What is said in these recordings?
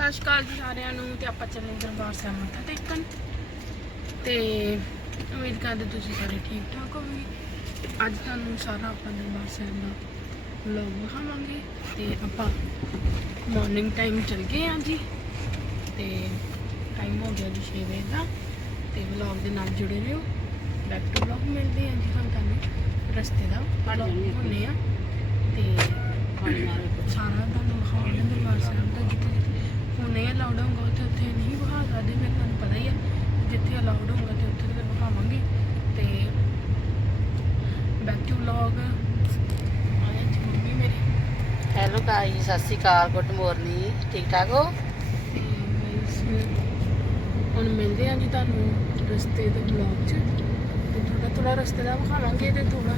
ਸਤਿ ਸ਼੍ਰੀ ਅਕਾਲ ਜੀ ਸਾਰਿਆਂ ਨੂੰ ਤੇ ਆਪਾਂ ਚੱਲੇ ਦਰਬਾਰ ਸਾਹਿਬ ਮੱਥਾ ਟੇਕਣ। ਤੇ ਉਮੀਦ ਕਰਦੇ ਤੁਸੀਂ ਸਾਰੇ ਠੀਕ ਠਾਕ ਹੋਵੋਗੇ। ਅੱਜ ਤੁਹਾਨੂੰ ਸਾਰਾ ਆਪਾਂ ਦਰਬਾਰ ਸਾਹਿਬ ਦਾ ਵਲੌਗ ਵਿਖਾਵਾਂਗੇ ਤੇ ਆਪਾਂ ਮਾਰਨਿੰਗ ਟਾਈਮ ਚੱਲ ਗਏ ਹਾਂ ਜੀ। ਤੇ ਟਾਈਮ ਹੋ ਗਿਆ ਜੀ 6 ਵਜੇ ਦਾ। ਤੇ ਵਲੌਗ ਦੇ ਨਾਲ ਜੁੜੇ ਰਹੋ। ਬੈਕ ਟੂ ਵਲੌਗ ਮਿਲਦੇ ਹਾਂ ਜੀ ਹੁਣ ਤੁਹਾਨੂੰ। ਰਸਤੇ ਦਾ ਵਲੌਗ ਹੁੰਨੇ ਆ ਤੇ ਸਾਰਾ ਤੁਹਾਨੂੰ ਵਿਖਾਉਣਾ ਦਰਬਾਰ ਸਾਹਿਬ ਦਾ ਜਿੱਥੇ ਹੁਣ ਨਹੀਂ ਅਲਾਉਡ ਹੋਊਗਾ ਉੱਥੇ ਉੱਥੇ ਨਹੀਂ ਵਿਖਾ ਸਕਦੇ ਫਿਰ ਤੁਹਾਨੂੰ ਪਤਾ ਹੀ ਆ ਜਿੱਥੇ ਅਲਾਉਡ ਹੋਊਗਾ ਤੇ ਉੱਥੇ ਤੇ ਵਿਖਾਵਾਂਗੇ। ਤੇ ਬੈਕ ਟੂ ਵਲੌਗ ਆਇਆ ਜੀ ਮੰਮੀ ਮੇਰੀ। ਹੈਲੋ ਗਾਈ ਸਤਿ ਸ਼੍ਰੀ ਅਕਾਲ ਗੁੱਡ ਮਾਰਨਿੰਗ ਠੀਕ ਠਾਕ ਹੋ? ਹੁਣ ਮਿਲਦੇ ਹਾਂ ਜੀ ਤੁਹਾਨੂੰ ਰਸਤੇ ਦੇ ਵਲੌਗ 'ਚ। ਤੇ ਥੋੜਾ ਥੋੜਾ ਰਸਤੇ ਦਾ ਵਿਖਾਵਾਂਗੇ ਤੇ ਥੋੜਾ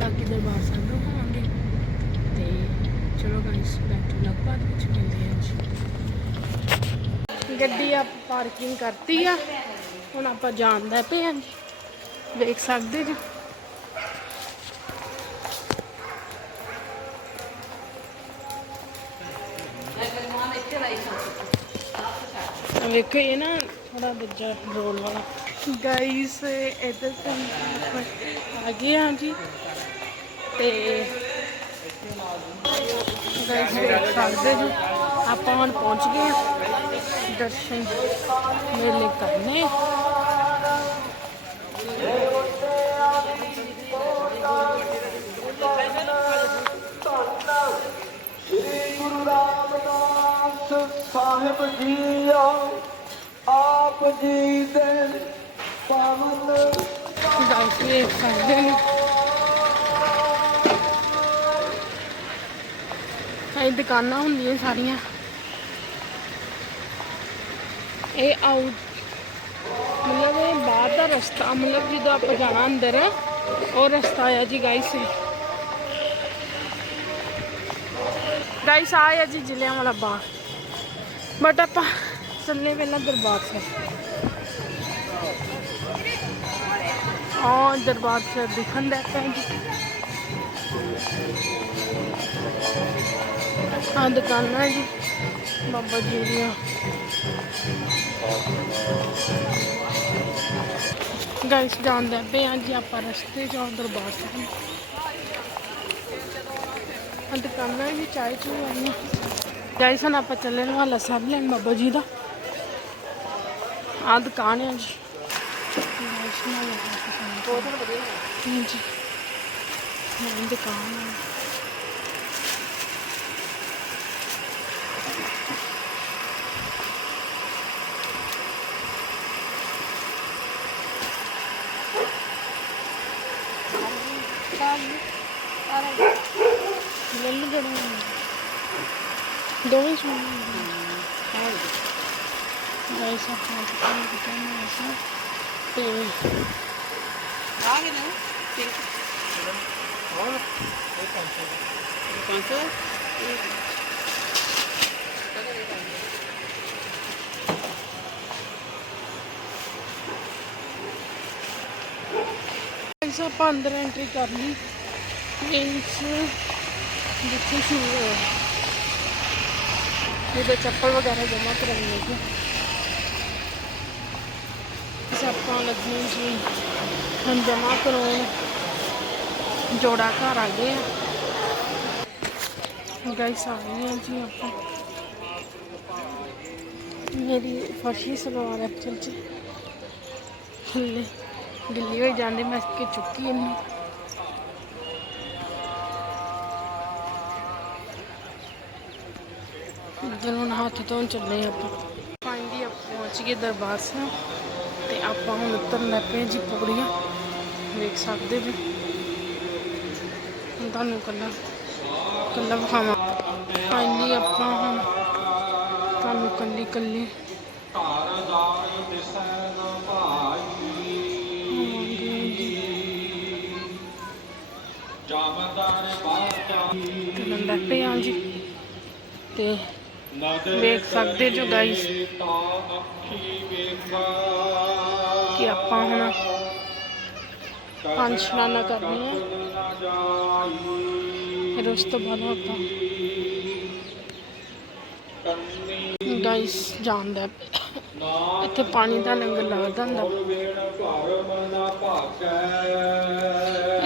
ਬਾਕੀ ਦਰਬਾਰ ਸਾਹਿਬ ਦਾ ਵਿਖਾਵਾਂਗੇ। ਤੇ ਚਲੋ ਗਾਇਸ ਬੈਕ ਟੂ ਵਲੌਗ ਬਾਅਦ ਵਿੱਚ ਮਿਲਦੇ ਹਾਂ ਜੀ। ਗੱਡੀ ਆ ਪਾਰਕਿੰਗ ਕਰਤੀ ਆ। ਹੁਣ ਆਪਾਂ ਜਾਣਦਾ ਪਏ ਹਾਂ ਜੀ ਵੇਖ ਸਕਦੇ ਜੀ। ਵੇਖੋ ਇਹ ਨਾ ਥੋੜਾ ਦੂਜਾ ਰੋਲ ਵਾਲਾ। ਗਾਈਸ ਇਧਰ ਆ ਗਏ ਹਾਂ ਜੀ। ਤੇ ਗਾਈਸ ਵੇਖ ਸਕਦੇ ਜੀ। ਆਪਾਂ ਹੁਣ ਪਹੁੰਚ ਗਏ ਦਰਸ਼ਨ ਮੇਲੇ ਕਰਨੇ। ਸ੍ਰੀ ਗੁਰੂ ਰਾਮਦਾਸ ਸਾਹਿਬ ਜੀ ਆਓ ਆਪ ਜੀ ਦੇ। ਪਾਵਨ ਗਾਈਸ ਵੇਖ ਇਹ ਦੁਕਾਨਾਂ ਹੁੰਦੀਆਂ ਸਾਰੀਆਂ। ਇਹ ਆਊਟ ਮਤਲਬ ਇਹ ਬਾਹਰ ਦਾ ਰਸਤਾ, ਮਤਲਬ ਜਦੋਂ ਆਪਾਂ ਜਾਣਾ ਅੰਦਰ, ਉਹ ਰਸਤਾ ਆ ਜੀ ਗਾਈਸ ਗਾਈਸ ਆਇਆ ਜੀ, ਜ਼ਿਲ੍ਹਿਆਂ ਵਾਲਾ ਬਾਗ। ਬਟ ਆਪਾਂ ਚੱਲੇ ਪਹਿਲਾਂ ਦਰਬਾਰ ਸਾਹਿਬ। ਹਾਂ, ਦਰਬਾਰ ਸਾਹਿਬ ਦਿਖਣ ਦਾ ਹੈ ਜੀ। ਹਾਂ ਦੁਕਾਨਾਂ ਹੈ ਜੀ, ਬਾਬਾ ਜੀ ਦੀਆਂ। ਗਾਇਸ ਜਾਣਦੇ ਪਏ ਹਾਂ ਜੀ ਆਪਾਂ ਰਸਤੇ ਚੋਂ ਦਰਬਾਰ ਸਾਹਿਬ। ਹਾਂ ਦੁਕਾਨਾਂ ਵੀ ਚਾਹ ਚੂ ਆਈਆਂ ਗਾਇਸ ਹੁਣ ਆਪਾਂ ਚੱਲੇ ਨੂੰ ਹਾਲਾ ਲੈਣ ਬਾਬਾ ਜੀ ਦਾ। ਆ ਦੁਕਾਨ ਹੈ ਜੀ। ਗਾਇਸ ਨਾਲ ਬਹੁਤ ਵਧੀਆ ਜੀ ਹਾਂ, ਦੁਕਾਨ ਹੈ ਲੈ ਲਓ ਜਿਹੜੇ ਦੋਵੇਂ ਸੁਣ ਗਾਇਸ ਆਪਾਂ ਦੁਕਾਨ ਆ ਗਏ ਨੇ ਠੀਕ ਹੋਰ 500 ਗਾਇਸ ਆਪਾਂ ਅੰਦਰ ਐਂਟਰੀ ਕਰ ਲਈ ਮੀਨਸ ਜਿੱਥੇ ਸ਼ੂ ਇਹਦੇ ਚੱਪਲ ਵਗੈਰਾ ਜਮ੍ਹਾਂ ਕਰਾਉਣ ਲੱਗੇ ਇਸ ਆਪਾਂ ਲੱਗੇ ਜੀ ਹੁਣ ਜਮ੍ਹਾਂ ਕਰਾਉਣ ਜੋੜਾ ਘਰ ਆ ਗਏ ਆ ਗਾਇਸ ਆ ਗਏ ਆ ਜੀ ਆਪਾਂ ਮੇਰੀ ਫਰਸ਼ੀ ਸਲਵਾਰ ਐਕਚੁਅਲ ਚ ਥੱਲੇ ਦਿੱਲੀ ਹੋਈ ਜਾਂਦੀ ਮੈਂ ਕਿ ਇੱਧਰ ਹੁਣ ਹੱਥ ਧੋਣ ਚੱਲੇ ਆਪਾਂ। ਫਾਈਨਲੀ ਆਪਾਂ ਪਹੁੰਚ ਗਏ ਦਰਬਾਰ ਸਾਹਿਬ ਤੇ ਆਪਾਂ ਹੁਣ ਉਤਰਨ ਲੱਗ ਪਏ ਜੀ ਪੌੜੀਆਂ। ਵੇਖ ਸਕਦੇ ਜੀ ਹੁਣ ਤੁਹਾਨੂੰ ਕੱਲਾ ਕੱਲਾ ਵਿਖਾਵਾਂ। ਫਾਈਨਲੀ ਆਪਾਂ ਹੁਣ ਤੁਹਾਨੂੰ ਕੱਲੀ ਕੱਲੀ ਘਰ ਜਾਇ ਦਿਸੈ ਨ ਭਾਈ ਜਾਮਦਾਰ ਬਾਦਸ਼ਾਹ ਤੇ ਮੈਂ ਬੈਠੇ ਹਾਂ ਜੀ। ਤੇ ਵੇਖ ਸਕਦੇ ਜੋ guys ਤਾਂ ਕਿ ਆਪਾਂ ਹੁਣ ਪੰਜ ਇਸ਼ਨਾਨਾਂ ਕਰਨੀਆਂ। ਨਾ ਫਿਰ ਉਸ ਤੋਂ ਬਾਅਦ ਆਪਾਂ ਗਾਇਸ ਜਾਂਦਾ ਇੱਥੇ ਪਾਣੀ ਦਾ ਲੰਗਰ ਲੱਗਦਾ ਹੁੰਦਾ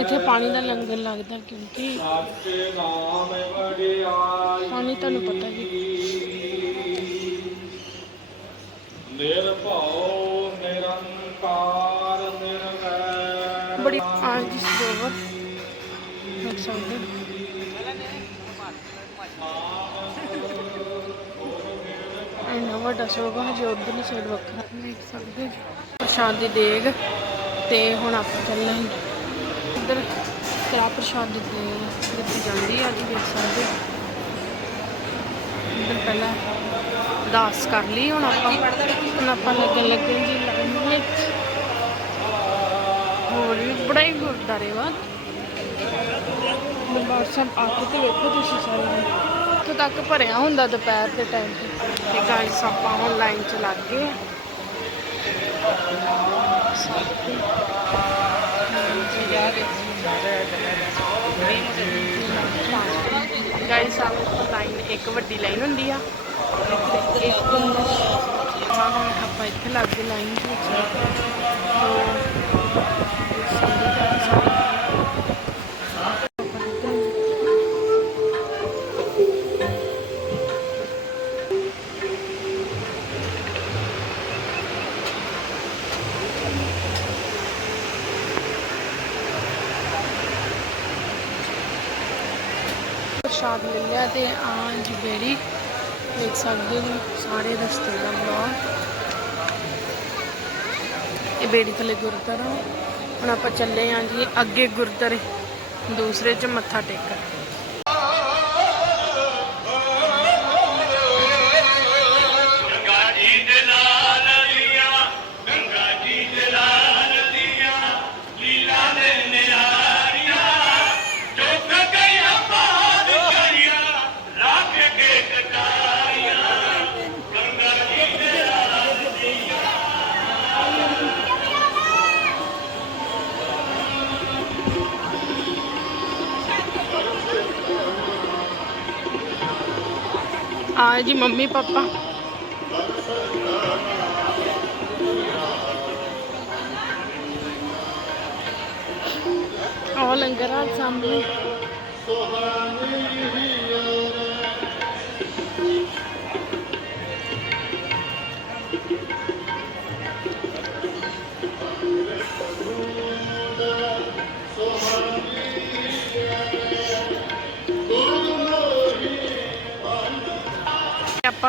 ਇੱਥੇ ਪਾਣੀ ਦਾ ਲੰਗਰ ਲੱਗਦਾ ਕਿਉਂਕਿ ਪਾਣੀ ਤੁਹਾਨੂੰ ਪਤਾ ਹੀ। ਬੜੀ ਆਜ ਦੀ ਸਰੋਵਰ ਦੇਖ ਸਕਦੇ ਇੰਨਾ ਵੱਡਾ ਸਰੋਵਰ ਹਜੇ ਉਧਰਲੀ ਸਾਈਡ ਵੱਖਰਾ ਦੇਖ ਸਕਦੇ। ਹੋ ਜੀ। ਪ੍ਰਸ਼ਾਦ ਦੀ ਦੇਗ ਤੇ ਹੁਣ ਆਪਾਂ ਚੱਲੇ ਹਾਂ ਇੱਧਰ ਕੜਾ ਪ੍ਰਸ਼ਾਦ ਦੀ ਦਿੱਤੀ ਜਾਂਦੀ ਹੈ ਜੀ ਦੇਖ ਸਕਦੇ। ਹੋ। ਪਹਿਲਾਂ ਅਰਦਾਸ ਕਰ ਲਈ, ਹੁਣ ਆਪਾਂ ਹੁਣ ਆਪਾਂ ਲੱਗਣ ਲੱਗੇ ਜੀ ਲਾਈਨ ਵਿੱਚ। ਹੋਰ ਵੀ ਬੜਾ ਹੀ ਗੁਰਦਾਰੇ ਵਾ। ਦਰਬਾਰ ਸਾਹਿਬ ਆ ਕੇ ਤੇ ਵੇਖੋ ਤੁਸੀਂ ਸਾਰੇ ਇੱਥੋਂ ਤੱਕ ਭਰਿਆ ਹੁੰਦਾ ਦੁਪਹਿਰ ਦੇ ਟਾਈਮ ਤੇ। ਤੇ ਗਾਇਸ ਆਪਾਂ ਹੁਣ ਲਾਈਨ ਚ ਲੱਗ ਗਏ ਆ। ਗਾਇਸ ਆ ਲਾਈਨ ਇੱਕ ਵੱਡੀ ਲਾਈਨ ਹੁੰਦੀ ਆ ਤੇ ਇੱਕ ਆਪਾਂ ਇੱਥੇ ਲੱਗ ਲਾਈਨ ਵਿੱਚ ਪ੍ਰਸ਼ਾਦ ਲੈ ਲਿਆ ਤੇ ਆ ਜੀ ਬੇੜੀ ਦੇਖ ਸਕਦੇ ਹੋ ਸਾਰੇ ਰਸਤੇ ਦਾ ਬਲੌਗ ਇਹ ਬੇੜੀ ਥੱਲੇ ਗੁਰਦੁਆਰਾ। ਹੁਣ ਆਪਾਂ ਚੱਲੇ ਆਂ ਜੀ ਅੱਗੇ ਗੁਰਦੁਆਰੇ, ਦੂਸਰੇ ਚ ਮੱਥਾ ਟੇਕਣ। ਆ ਜੀ ਮੰਮੀ ਪਾਪਾ ਉਹ ਲੰਗਰ ਆ ਸਾਹਮਣੇ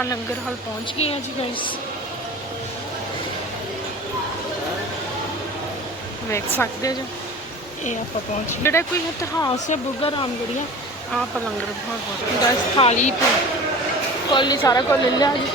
ਆਪਾਂ ਲੰਗਰ ਹਾਲ ਪਹੁੰਚ ਗਏ ਹਾਂ ਜੀ ਗਾਇਸ ਵੇਖ ਸਕਦੇ ਜੋ। ਇਹ ਆਪਾਂ ਪਹੁੰਚ ਗਏ। ਜਿਹੜਾ ਕੋਈ ਇਤਿਹਾਸ ਹੈ ਬੁੱਗਾ ਰਾਮਗੜੀਆ ਆ ਆਪਾਂ ਲੰਗਰ ਖਾਣ ਪਹੁੰਚ ਗਏ ਗਾਇਸ ਥਾਲੀ ਕੋਲੀ ਸਾਰਾ ਕੁਝ ਲੈ ਲਿਆ ਜੀ।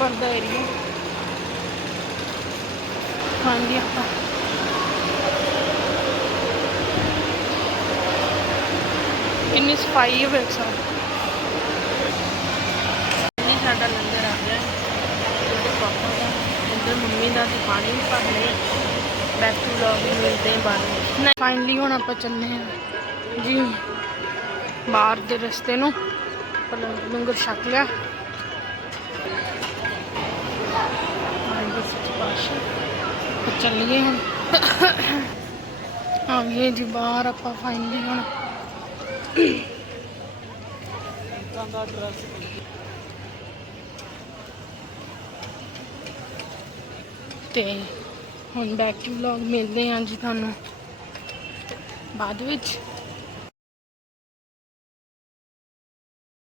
ਉੱਪਰ ਦਾ ਏਰੀਆ ਹਾਂਜੀ, ਆਪਾਂ। ਇੰਨੀ ਸਫ਼ਾਈ ਹੈ ਵੇਖ ਸਕਦੇ ਨਹੀਂ ਸਾਡਾ ਲੰਗਰ ਆ ਗਿਆ। ਇਹਦੇ ਪਾਪਾ ਦਾ ਇੱਧਰ ਮੰਮੀ ਦਾ ਤੇ ਪਾਣੀ ਵੀ ਭਰ ਲਿਆ ਬੈਕ ਟੂ ਲੌਗ ਮਿਲਦੇ ਹਾਂ ਬਾਅਦ ਫਾਈਨਲੀ ਹੁਣ ਆਪਾਂ ਚੱਲੇ ਹਾਂ ਜੀ, ਬਾਹਰ ਦੇ ਰਸਤੇ ਨੂੰ। ਲੰਗਰ ਛਕ ਲਿਆ ਹਾਂਜੀ ਸੱਚੇ ਪਾਤਸ਼ਾਹ ਆਪਾਂ ਚੱਲੀਏ ਹੁਣ। ਆ ਗਏ ਜੀ ਬਾਹਰ ਆਪਾਂ ਫਾਈਨਲੀ ਹੁਣ। ਤੇ ਹੁਣ ਬੈਕ ਟੂ ਵਲੌਗ ਮਿਲਦੇ ਹਾਂ ਜੀ ਤੁਹਾਨੂੰ। ਬਾਅਦ ਵਿੱਚ।